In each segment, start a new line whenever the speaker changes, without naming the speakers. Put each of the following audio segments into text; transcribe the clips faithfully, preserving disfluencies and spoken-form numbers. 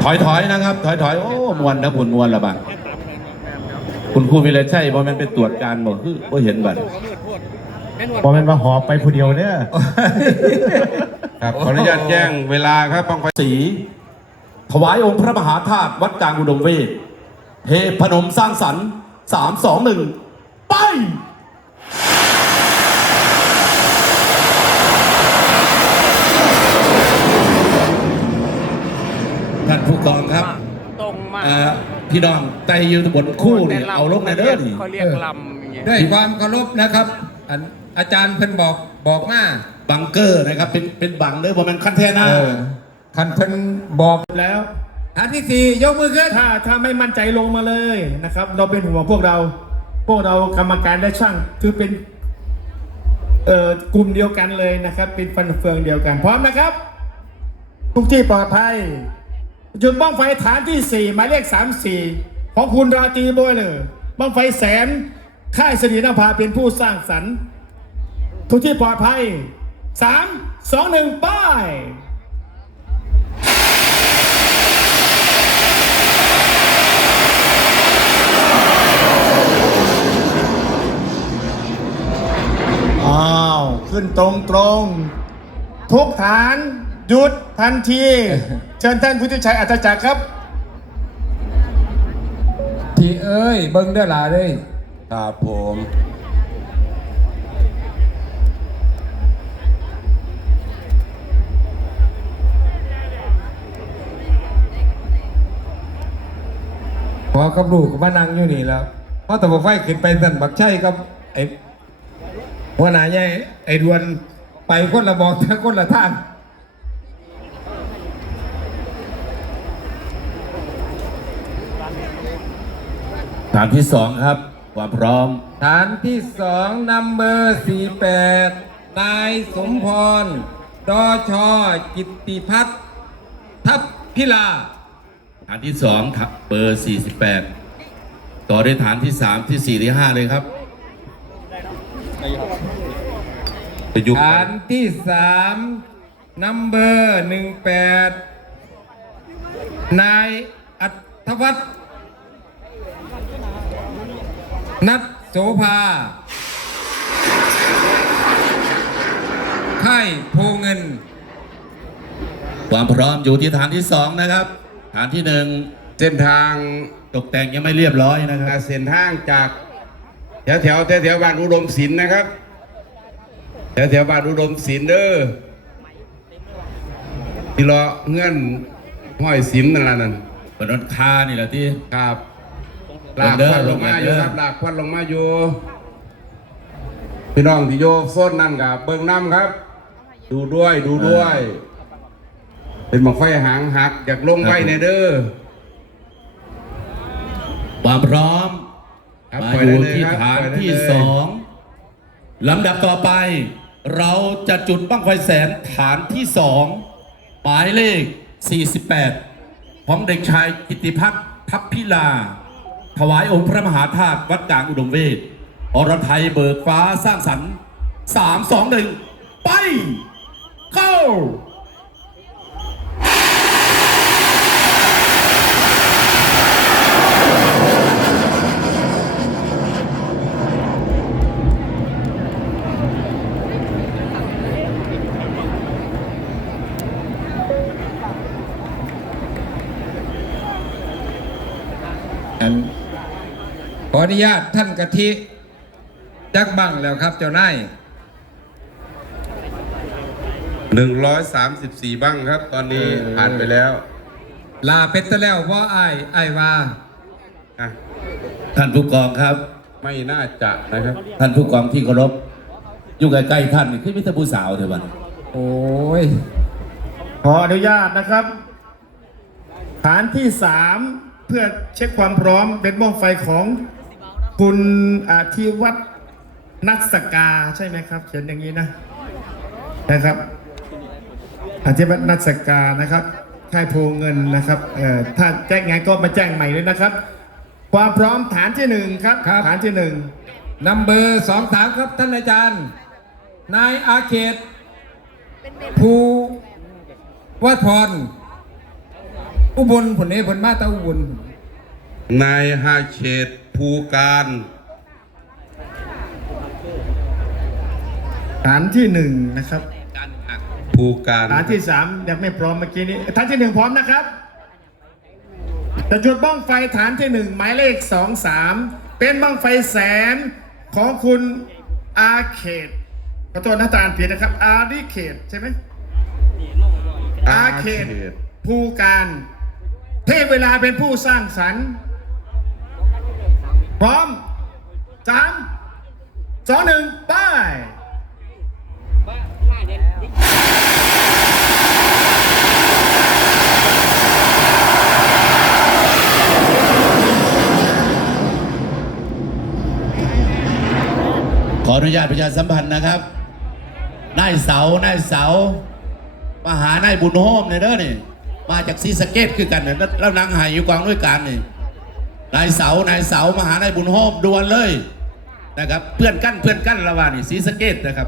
ถอยถอยนะครับถอยถอยโอ้มวนนะคุณมวนละบ้างคุณครูวิเลชัยบอมันเป็นตรวจการบอกคือบ่เห็นบัตร
บอมันมาหอบไปผู้เดียวเนี่ย
ครับขออนุญาตแจ้งเวลาครับบังไฟ
สีถวายองค์พระมหาธาตุวัดกลางอุดมเวทเฮพนมสร้างสรรค์สามสองหนึ่งไปท่านผู้กองครับ
ตรงมาก
พี่น้องไตยืนบนคู่เนี่ยเอาลงในเด้อดิ
เขาเรียกลำ
ด้วยความเคารพนะครับอาจารย์เพิ่นบอกบอกมา
บังเกอร์นะครับเป็นเป็นบังเด้อเพราะมันคันแท่หน้า
คันเพิ่นบอก
แล้ว
ฐานที่สี่ยกมือขึ้น
ถ้าถ้าไม่มั่นใจลงมาเลยนะครับเราเป็นห่วงพวกเราพวกเรากรรมการและช่างคือเป็นเอ่อกลุ่มเดียวกันเลยนะครับเป็นฟันเฟืองเดียวกันพร้อมนะครับทุกที่ปลอดภัยจุดบ้องไฟฐานที่สี่หมายเลขสามสี่ของคุณราตรีโบยเลยบ้องไฟแสนค่ายสรีนภาเป็นผู้สร้างสรรค์ทุกที่ปลอดภัยสามสองหนึ่งป้ายอ้าวขึ้นตรงตรงทุกฐานหยุดทันทีเชิญท่านผู้ช่วยชัยอัตจักรครับ
พี่เอ้ยเบิ้งเด้อหล่ะเลย
ครับผม
พอกับลูกก็มานั่งอยู่นี่แล้วเพราะแต่บอกไฟขึ้นไปสั่นบักใช่กับไอ้หัวหน้าใหญ่ไอ้ดวนไปคนละบอกทั้งคนละทาง
ฐานที่สองครับความพร้อม
ฐานที่สองนัมเบอร์สี่แปดนายสมพรดอชอกิตติพัฒน์ทัพพิลา
ฐานที่สองครับเบอร์สี่สิบแปดต่อด้วยฐานที่สามที่สี่ที่ห้าเลยครับ
ฐานที่สามนัมเบอร์หนึ่งแปดนายอัธวัฒน์นัทโสภาค่ายโพเงิน
ความพร้อมอยู่ที่ฐานที่สองนะครับฐานที่หนึ่ง
เส้นทาง
ตกแต่งยังไม่เรียบร้อยนะครับ
เส้นทางจากแถวแถวแถวแถวบ้านอุดมศิลป์นะครับแถวแถวบ้านอุดมศิลป์เด้อที่รอเงื่อนห้อยศิลป์นั่นแหละนั่น
บนรถคานี่แหละที่
ครับลากควันลงมาอยู่ครับลากควันลงมาอยู่พี่น้องที่โยโซนนั่นกับเบิ้งน้ำครับดูด้วยดูด้วยเป็นหมอกไฟหางหักอยากลงไว้ในเด้อ
ความพร้อมมาอยู่ที่ฐานที่สองลำดับต่อไปเราจะจุดบั้งไฟแสนฐานที่สองหมายเลขสี่สิบแปดของเด็กชายกิตติพัฒน์ทัพพิลาถวายองค์พระมหาธาตุวัดกลางอุดมเวทอรไทยเบิกฟ้าสร้างสรรค์สามสองหนึ่งไปเข้า
ขออนุญาตท่านกะทิจักบังแล้วครับเจ้านาย
หนึ่งร้อยสามสิบสี่บังครับตอนนี้ผ่านไปแล้ว
ลาเป็ดตะแล้วเพราะไอ้ไอ้ว่า
ท่านผู้กองครับ
ไม่น่าจะนะครับ
ท่านผู้กองที่เคารพอยู่ใกล้ๆท่านนี่คือมิตรผู้สาวเถอะบ้าน
โอ้ย
ขออนุญาตนะครับฐานที่สามเพื่อเช็คความพร้อมเป็นบ้องไฟของคุณอาทิวัฒน์นัสกาใช่ไหมครับเขียนอย่างนี้นะนะครับอาทิวัฒน์นัสกานะครับค่ายโพเงินนะครับเอ่อถ้าแจ้งไงก็มาแจ้งใหม่เลยนะครับความพร้อมฐานที่หนึ่งครับฐานที่หนึ่ง
นัมเบอร์สองฐานครับท่านอาจารย์นายอาเขตภูวัฒพรอุบลผลนี้ผลมาแตาอุบล
นายฮาเชตภูการ
ฐานที่หนึ่งนะครับ
ภูการ
ฐานที่สามยังไม่พร้อมเมื่อกี้นี้ฐานที่หนึ่งพร้อมนะครับจะจุดบ้องไฟฐานที่หนึ่งหมายเลขสองสามเป็นบ้องไฟแสนของคุณอาเขตขอโทษนะตาลผิดนะครับอาริเขตใช่ไหมอาเขตภูการเทพเวลาเป็นผู้สร้างสรรค์พร้อมสามสองหนึ่งไป
ขออนุญาตประชาสัมพันธ์นะครับนายเสานายเสามาหานายบุญโฮมเนี่ยเด้อนี่มาจากศรีสะเกษคือกันเนี่ยแล้วนางหายอยู่กองด้วยกันนี่นายเสานายเสามาหานายบุญโฮมด่วนเลยนะครับเพื่อนกั้นเพื่อนกั้นระหว่างนี่ศรีสะเกษนะครับ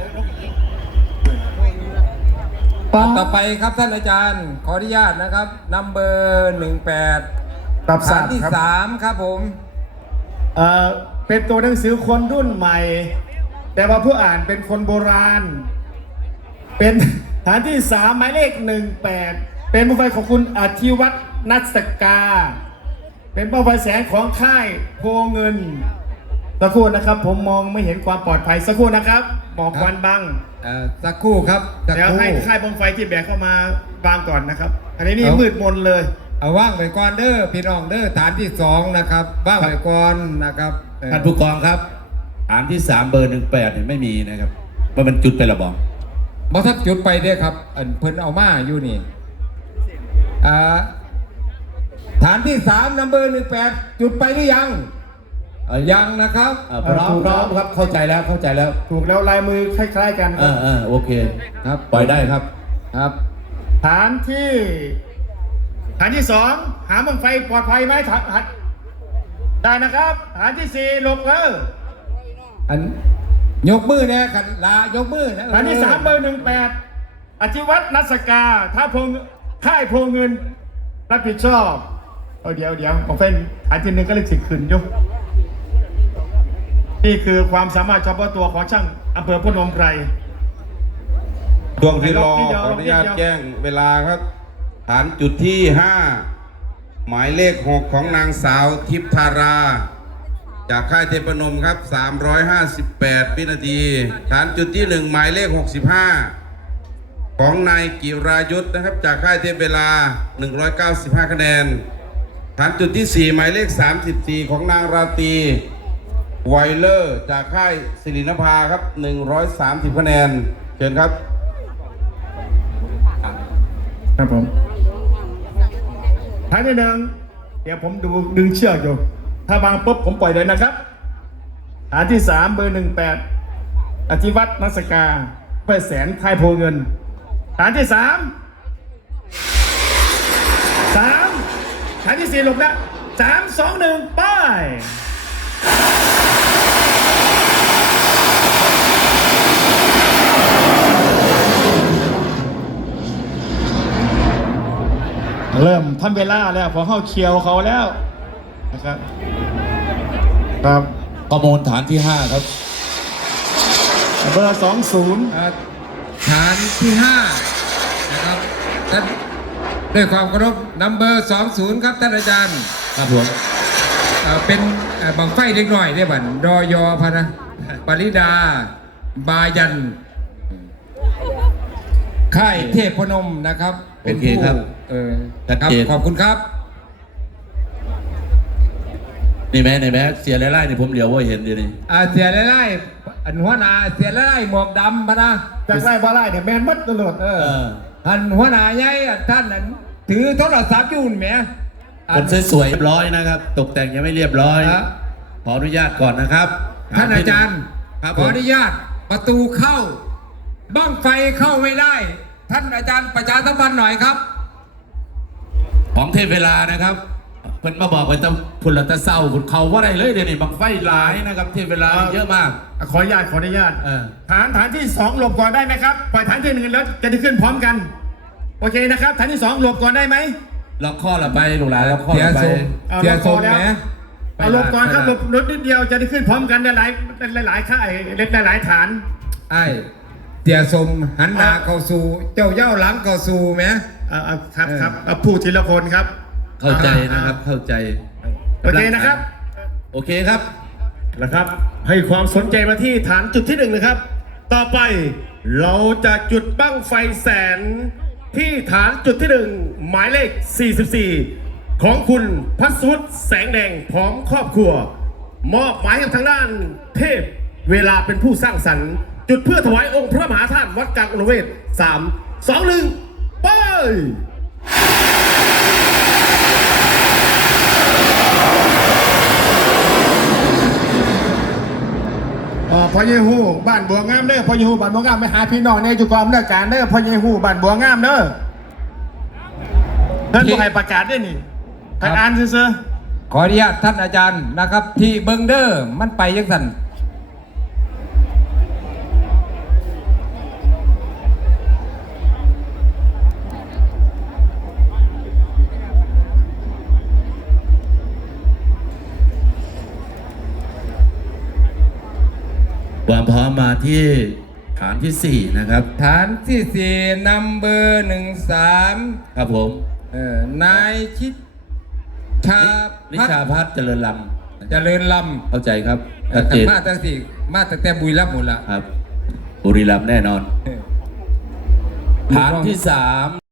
ต่อไปครับท่านอาจารย์ขออนุญาตนะครับนัมเบอร์หนึ่งแปด
รับทรา
ฐา
บ
นที่
ครับ
สามครับผม
เอ่อเป็นตัวหนังสือคนรุ่นใหม่ แต่ว่าผู้อ่านเป็นคนโบราณ เป็นฐานที่สามหมายเลขหนึ่งแปดเป็นบ้องไฟของคุณอธิวัฒน์นัสกา เป็นบ้องไฟแสนของค่ายโพเงินสักครู่นะครับ ผมมองไม่เห็นความปลอดภัยสักครู่นะครับหมอกควันบัง
เอ่อสักครู่ครับสัก
เดี๋ยว
ครู่
ให้ค่ายบ้องไฟที่แบกเข้ามาวางก่อนนะครับ อันนี้นี่มืดมนเลย
เอาว่างไปก่อนเด้อพี่น้องเด้อฐานที่สองนะครับว่างไปก่อนนะครับเอ่อ
ท่านผู้กองครับฐานที่สามเบอร์หนึ่งแปดเนี่ยไม่มีนะครับว่ามันจุดเป็นระบอก
บ่ทักจุดไปเด้อครับอันเพิ่นเอามาอยู่นี่อ่าฐานที่สามนัมเบอร์หนึ่งแปดจุดไปหรือยังเอ่อยังนะครับ
อ่าพร้อมพร้อมครับเข้าใจแล้วเข้าใจแล้ว
ถูกแล้วลายมือคล้ายๆกันค
เอ
รับ
อเออโอเค
ครับ
ปล่อยได้ครับ
ครับ
ฐานที่ฐานที่สองหาบังไฟปลอดภัยไหมฐานฐานได้นะครับ ฐานที่สี่หลบเออ
อันยกมือเนี่ยกันลายกมือนะ
ฐานที่สามเบอร์หนึ่งแปดอธิวัฒน์นัสกาท่าพงค่ายโพเงินรับผิดชอบเอาเดี๋ยวเดี๋ยวของเฟนฐานที่หนึ่งก็เลยสิขึ้นอยู่นี่คือความสามารถเฉพาะตัวของช่างอำเภอพนมไพร
ช่วงที่รอขออนุญาตแจ้งเวลาครับ ฐานจุดที่ห้าหมายเลขหกของนางสาวทิพธารา จากค่ายเทพนมครับสามร้อยห้าสิบแปดวินาที ฐานจุดที่หนึ่งหมายเลขหกสิบห้าของนายกิรายุทธนะครับจากค่ายเทพเวลาหนึ่งร้อยเก้าสิบห้าคะแนน ฐานจุดที่สี่หมายเลขสามสิบสี่ของนางราตรีไวเลอร์จากค่ายศิรินภาครับหนึ่งร้อยสามสิบคะแนนเชิญครับ
ครับผมฐานที่หนึ่งเดี๋ยวผมดูดึงเชือกอยู่ถ้าวางปุ๊บผมปล่อยเลยนะครับฐานที่สามเบอร์หนึ่งแปดอธิวัฒน์นัสกาเพื่อแสนค่ายโพเงิน ฐานที่สามสามฐานที่สี่หลบนะสามสองหนึ่งไปเริ่มทำเวลาแล้วพอเข้าเคียวเขาแล้วนะครับครับ
ข้อมูลฐานที่ห้าครับ
เบอร์สองศูนย์
เอ่อฐานที่ห้านะครับท่านด้วยความเคารพนัมเบอร์สองศูนย์ครับท่านอาจารย์
ครับผม
เอ่อเป็นเอ่อบังไฟเล็กน้อยได้บันรอยอพะนะปริดา บายัน ค่ายเทพพนมนะครับ เป็น
โอเค
ผู้
ครับ
เออ
ชัด
ครับ
เจน
ขอบคุณครับ
นี่แม่ในแม่เสียไล่ๆนี่ผมเหลียวว่าเห็นดีนี่
อาเสียไล่ๆอันหัวหน้าเสียไล่ๆหมวกดำพะนะ
จากไล่บาไล่เนี่ยแมนมัดตลอด
เออ
เออ
อันหัวหน้าใหญ่อันท่านอันถือโทรศัพท์อยู่นี่แหมอั
คนสวยๆเรียบร้อยนะครับ ตกแต่งยังไม่เรียบร้อย
ครับ
ขออนุญาตก่อนนะครับ
ท่านอาจารย์
ครับ
ข
ผ
อ
ม
อนุญาตประตูเข้า บ้างไฟเข้าไม่ได้ ท่านอาจารย์ประชาสัมพันธ์หน่อยครับ
ของเทพเวลานะครับเพิ่นมาบอกไปตะพุ่นละตะเศร้าพุ่นเขาว่าไรเลยเดี๋ยวนี้บังไฟหลายนะครับ เทพเวลาเยอะมาก
ขออนุญาตขออนุญาต
เออ
ฐานฐานที่สองหลบก่อนได้ไหมครับปล่อยฐานที่หนึ่งแล้วจะได้ขึ้นพร้อมกัน โอเคนะครับ ฐานที่สองหลบก่อนได้ไหม
ล็อกข้อละไปลูกหลานล็อกข้อ
เสีย
ละไป
ทรงเสียทรงไหม
เอาลงก่อนครับลงรถนิดเดียวจะได้ขึ้นพร้อมกันได้หลายได้หลายค่ายได้หลายฐาน
ไอ้เสียทรงหันหน้าเข้าสู่เจ้าเย้าหลังเข้าสู่ไหม
เอาเอาครับครับเอาพูดทีละคนครับ
เข้าใจนะครับ เข้าใจ
โอเคนะครับ
โอเคครับ
นะครับ ให้ความสนใจมาที่ฐานจุดที่หนึ่งนะครับ ต่อไปเราจะจุดบั้งไฟแสนที่ฐานจุดที่หนึ่งหมายเลข สี่สิบสี่ ของคุณพัสวุฒิแสงแดงพร้อมครอบครัว มอบหมายให้ทางด้านเทพเวลาเป็นผู้สร้างสรรค์ จุดเพื่อถวายองค์พระมหาธาตุวัดกลางอุเวศสาม สอง หนึ่งไปอ๋อพ่อเยฮูบ้านบัวงามเด้อพ่อเยฮูบ้านบัวงามไปหาพี่น้องในจุกรมเด้อการเด้อพ่อเยฮูบ้านบัวงามเด้อเพิ่นบ่ให้ประกาศด้วยนี่ให้อ่านซื่อ
ขออนุญาตท่านอาจารย์นะครับ ที่เบิงเดอร์มันไปยังสัน
ความพร้อมมาที่ฐานที่สี่นะครับ
ฐานที่สี่นัมเบอร์หนึ่งสาม
ครับผม
เอ่อนายชิดชา
นิ
พัฒ
ชา
น์
พัฒน์เจริญล
เจริญล
ำเข้าใจครับ
ำ
ชัดเจน
มาตั้งสี่มาตั้งแต่บุรีรัมย์หมดละ
ครับบุรีรัมย์แน่นอน ฐานที่สาม